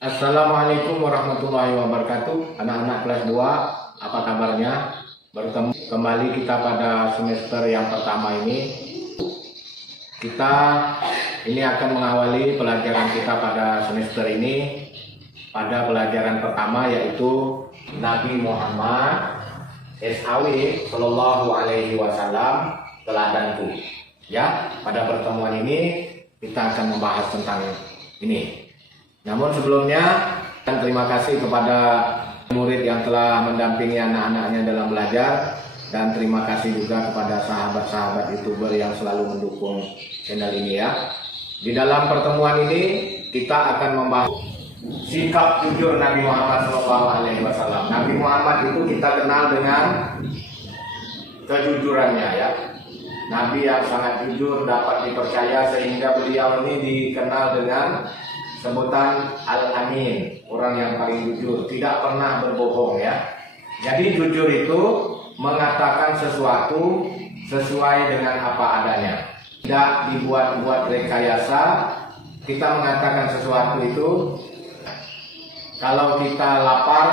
Assalamualaikum warahmatullahi wabarakatuh. Anak-anak kelas 2, apa kabarnya? Bertemu kembali kita pada semester yang pertama ini. Kita ini akan mengawali pelajaran kita pada semester ini pada pelajaran pertama, yaitu Nabi Muhammad SAW Shallallahu Alaihi Wasallam, teladanku. Ya, pada pertemuan ini kita akan membahas tentang ini. Namun sebelumnya, terima kasih kepada murid yang telah mendampingi anak-anaknya dalam belajar, dan terima kasih juga kepada sahabat-sahabat YouTuber yang selalu mendukung channel ini ya. Di dalam pertemuan ini kita akan membahas sikap jujur Nabi Muhammad SAW. Nabi Muhammad itu kita kenal dengan kejujurannya ya. Nabi yang sangat jujur, dapat dipercaya, sehingga beliau ini dikenal dengan sebutan Al-Amin, orang yang paling jujur, tidak pernah berbohong ya. Jadi jujur itu mengatakan sesuatu sesuai dengan apa adanya, tidak dibuat-buat rekayasa. Kita mengatakan sesuatu itu, kalau kita lapar,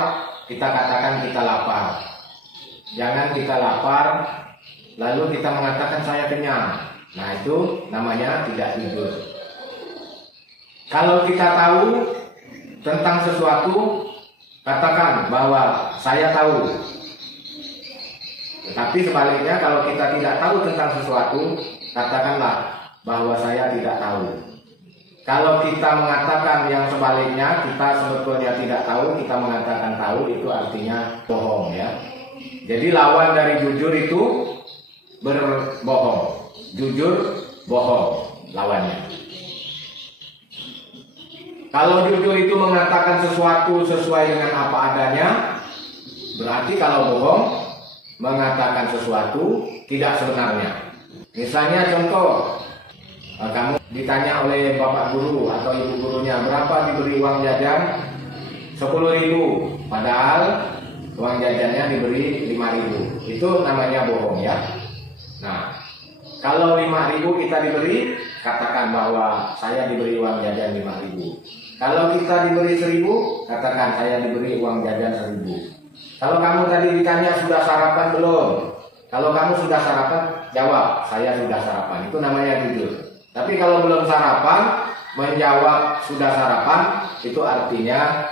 kita katakan kita lapar. Jangan kita lapar lalu kita mengatakan saya kenyang. Nah, itu namanya tidak jujur. Kalau kita tahu tentang sesuatu, katakan bahwa saya tahu. Tetapi sebaliknya, kalau kita tidak tahu tentang sesuatu, katakanlah bahwa saya tidak tahu. Kalau kita mengatakan yang sebaliknya, kita sebetulnya tidak tahu, kita mengatakan tahu, itu artinya bohong ya. Jadi lawan dari jujur itu berbohong. Jujur, bohong lawannya. Kalau jujur itu mengatakan sesuatu sesuai dengan apa adanya, berarti kalau bohong mengatakan sesuatu tidak sebenarnya. Misalnya contoh, kamu ditanya oleh bapak guru atau ibu gurunya, berapa diberi uang jajan? 10.000, padahal uang jajannya diberi 5.000. Itu namanya bohong ya. Nah, kalau 5.000 kita diberi, katakan bahwa saya diberi uang jajan 5.000. Kalau kita diberi 1.000, katakan saya diberi uang jajan 1.000. Kalau kamu tadi ditanya sudah sarapan belum? Kalau kamu sudah sarapan, jawab saya sudah sarapan. Itu namanya jujur. Tapi kalau belum sarapan, menjawab sudah sarapan, itu artinya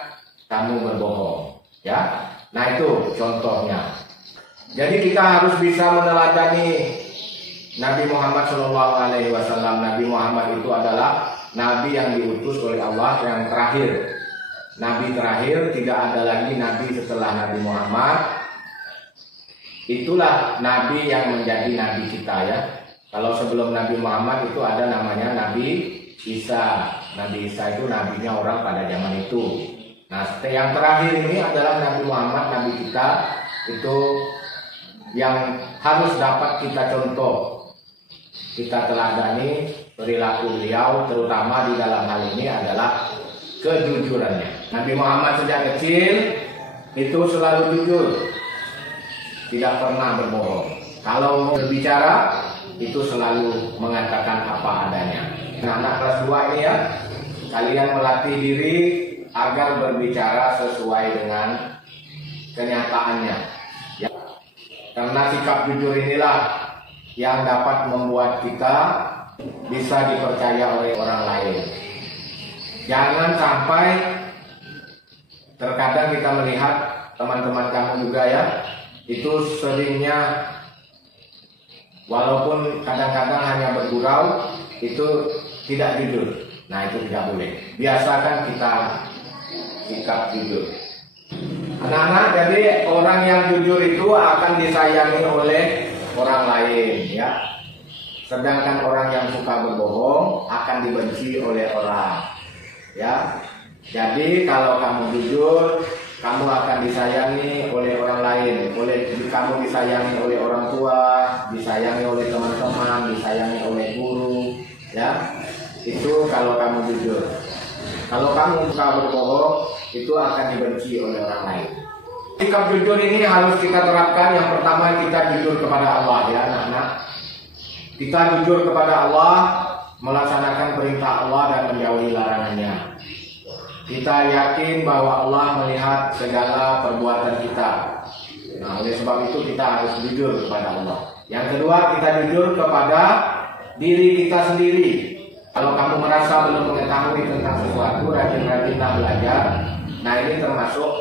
kamu berbohong. Ya, nah itu contohnya. Jadi kita harus bisa meneladani Nabi Muhammad SAW. Nabi Muhammad itu adalah Nabi yang diutus oleh Allah yang terakhir. Nabi terakhir, tidak ada lagi Nabi setelah Nabi Muhammad. Itulah Nabi yang menjadi Nabi kita ya. Kalau sebelum Nabi Muhammad itu ada namanya Nabi Isa. Nabi Isa itu nabinya orang pada zaman itu. Nah, yang terakhir ini adalah Nabi Muhammad, Nabi kita. Itu yang harus dapat kita contoh, kita teladani perilaku beliau, terutama di dalam hal ini adalah kejujurannya. Nabi Muhammad sejak kecil itu selalu jujur, tidak pernah berbohong. Kalau berbicara itu selalu mengatakan apa adanya. Anak kelas 2 ini ya, kalian melatih diri agar berbicara sesuai dengan kenyataannya ya. Karena sikap jujur inilah yang dapat membuat kita bisa dipercaya oleh orang lain. Jangan sampai, terkadang kita melihat teman-teman kamu juga ya, itu seringnya walaupun kadang-kadang hanya bergurau, itu tidak jujur. Nah, itu tidak boleh. Biasakan kita sikap jujur. Anak-anak, jadi orang yang jujur itu akan disayangi oleh orang lain ya. Sedangkan orang yang suka berbohong akan dibenci oleh orang ya. Jadi kalau kamu jujur, kamu akan disayangi oleh orang lain. Kamu disayangi oleh orang tua, disayangi oleh teman-teman, disayangi oleh guru ya. Itu kalau kamu jujur. Kalau kamu suka berbohong, itu akan dibenci oleh orang lain. Sikap jujur ini harus kita terapkan. Yang pertama, kita jujur kepada Allah ya anak-anak. Kita jujur kepada Allah, melaksanakan perintah Allah dan menjauhi larangannya. kita yakin bahwa Allah melihat segala perbuatan kita. Nah, oleh sebab itu kita harus jujur kepada Allah. Yang kedua, kita jujur kepada diri kita sendiri. Kalau kamu merasa belum mengetahui tentang sesuatu, rajin-rajinlah belajar. Nah, ini termasuk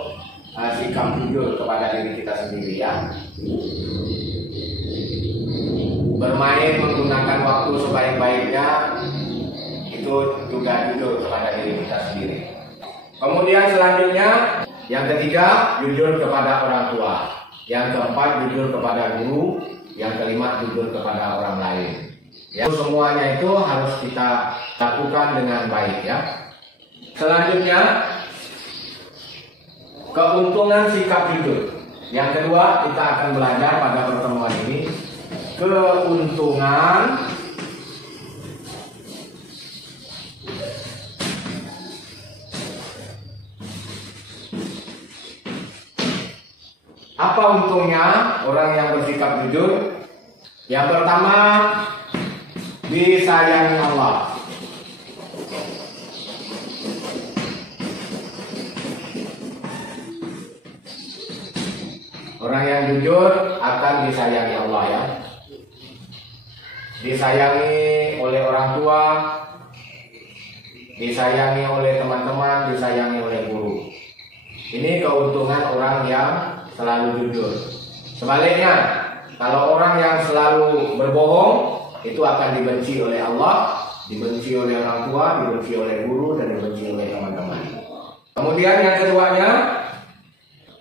sikap jujur kepada diri kita sendiri, ya. Bermain menggunakan waktu sebaik-baiknya, itu juga jujur kepada diri kita sendiri. Kemudian selanjutnya, yang ketiga, jujur kepada orang tua. Yang keempat, jujur kepada guru. Yang kelima, jujur kepada orang lain. Ya, semuanya itu harus kita lakukan dengan baik, ya. Selanjutnya, keuntungan sikap jujur. Yang kedua, kita akan belajar pada pertemuan ini keuntungan apa untungnya orang yang bersikap jujur? Yang pertama, disayangi Allah. Orang yang jujur akan disayangi Allah, ya. Disayangi oleh orang tua, disayangi oleh teman-teman, disayangi oleh guru. Ini keuntungan orang yang selalu jujur. Sebaliknya, kalau orang yang selalu berbohong, itu akan dibenci oleh Allah, dibenci oleh orang tua, dibenci oleh guru, dan dibenci oleh teman-teman. Kemudian yang keduanya,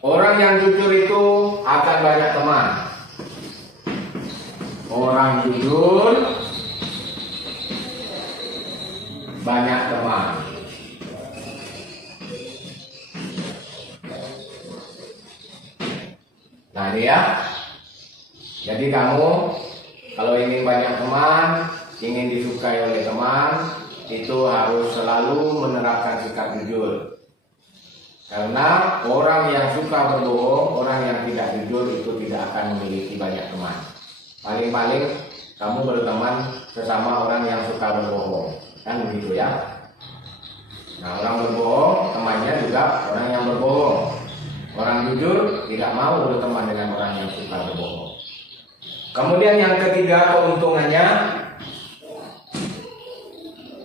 orang yang jujur itu akan banyak teman. Orang jujur banyak teman. Nah, ini ya. Jadi kamu kalau ingin banyak teman, ingin disukai oleh teman, itu harus selalu menerapkan sikap jujur. Karena orang yang suka berbohong, orang yang tidak jujur itu tidak akan memiliki banyak teman. Paling-paling kamu berteman sesama orang yang suka berbohong, kan begitu, ya. Nah, orang berbohong, temannya juga orang yang berbohong. Orang jujur tidak mau berteman dengan orang yang suka berbohong. Kemudian yang ketiga keuntungannya,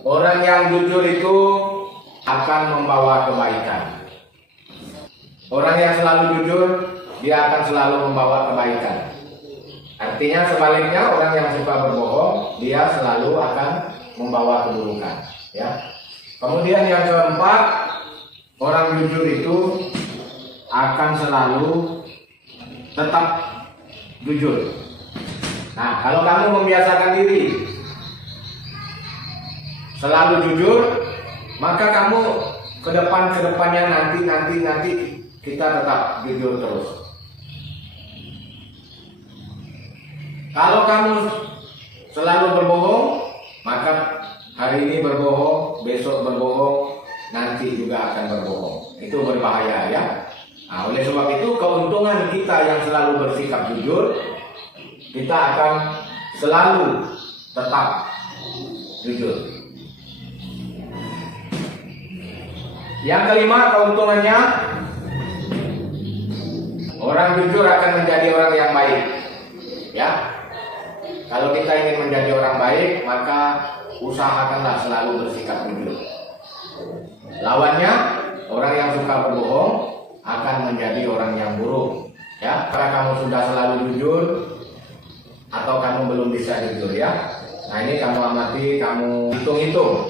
orang yang jujur itu akan membawa kebaikan. Orang yang selalu jujur, dia akan selalu membawa kebaikan. Artinya sebaliknya, orang yang suka berbohong, dia selalu akan membawa keburukan, ya. Kemudian yang keempat, orang jujur itu akan selalu tetap jujur. Nah, kalau kamu membiasakan diri selalu jujur, maka kamu kedepannya nanti kita tetap jujur terus. Kalau kamu selalu berbohong, maka hari ini berbohong, besok berbohong, nanti juga akan berbohong. Itu berbahaya, ya. Nah, oleh sebab itu keuntungan kita yang selalu bersikap jujur, kita akan selalu tetap jujur. Yang kelima keuntungannya, orang jujur akan menjadi orang yang baik, ya. Kalau kita ingin menjadi orang baik, maka usahakanlah selalu bersikap jujur. Lawannya, orang yang suka berbohong akan menjadi orang yang buruk, ya. Apakah kamu sudah selalu jujur atau kamu belum bisa jujur, ya? Nah, ini kamu amati, kamu hitung-hitung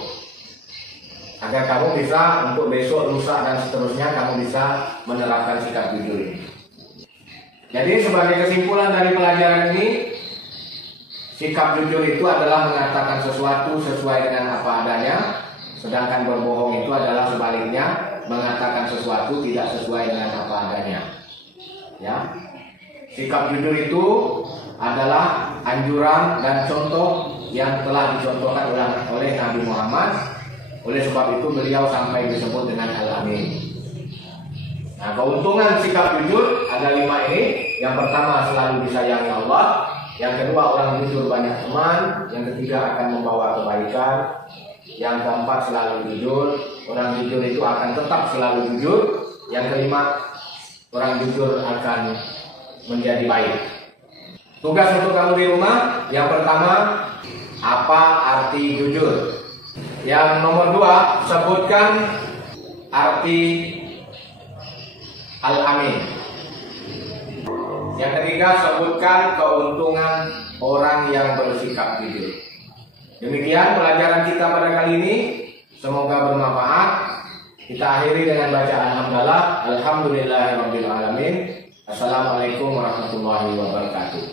agar kamu bisa untuk besok, lusa, dan seterusnya kamu bisa menerapkan sikap jujur ini. Jadi sebagai kesimpulan dari pelajaran ini, sikap jujur itu adalah mengatakan sesuatu sesuai dengan apa adanya, sedangkan berbohong itu adalah sebaliknya, mengatakan sesuatu tidak sesuai dengan apa adanya. Ya, sikap jujur itu adalah anjuran dan contoh yang telah dicontohkan oleh Nabi Muhammad. Oleh sebab itu beliau sampai disebut dengan Al-Amin. Nah, keuntungan sikap jujur ada 5 ini. Yang pertama, selalu disayangi Allah. Yang kedua, orang jujur banyak teman. Yang ketiga, akan membawa kebaikan. Yang keempat, selalu jujur. Orang jujur itu akan tetap selalu jujur. Yang kelima, orang jujur akan menjadi baik. Tugas untuk kamu di rumah, yang pertama, apa arti jujur? Yang nomor 2, sebutkan arti al-amin. Yang ketiga, sebutkan keuntungan orang yang bersikap jujur. Demikian pelajaran kita pada kali ini. Semoga bermanfaat. Kita akhiri dengan bacaan hamdalah. Alhamdulillahirabbil alamin. Assalamualaikum warahmatullahi wabarakatuh.